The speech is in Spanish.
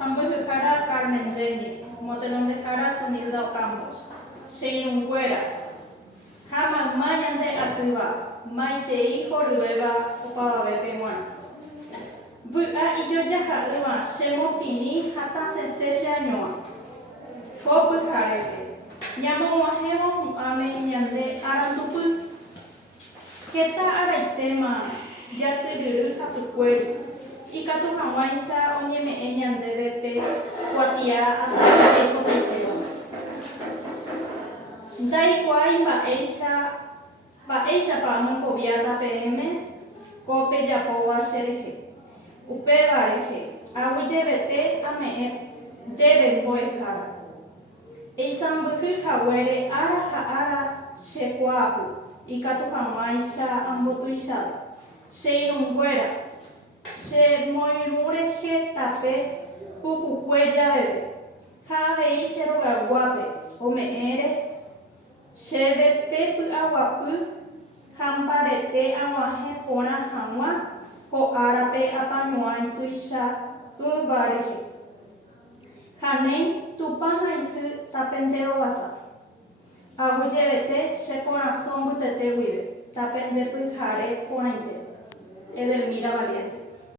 Sambucujara Carmen Denis, Motelondejara Sonilda Ocampos, Sheinunguera, Jama Mayande Atuba, Maite Hijo Rueba Opa Bepemuan. Vua Ijoyaha Uma, Shemo Pini, Hata Sesesha Noa, Hopu Karete, Nyamo Mahemo Ame Nyande Arantupu, Keta Araitema, Yate Kapukwelu. Ikatu Hawaisha Onyeme Enyan de Bepe, Watia Asa Eko Peteo. Dai Kwai Baeisha Pano Kobiata PM, Kope Japowa Shereje, Upeva Reje, Awuje Bete Ame Debe Boehara. Esambuku Hawere Ara Shekwabu, Ikatu Hawaisha Ambotuisha, Sheinunguera. Se moirureje tape pucucuella bebe, cabe isero gaguape, o me ere, se ve pepu aguapu, camparete aguaje pona jamua, o árabe apanua intuisha, urbareje. Janen tupana isu tapentero basa. Aguyebete se corazón butete vive, tapendepu jare pointe. Edelmira Valiente.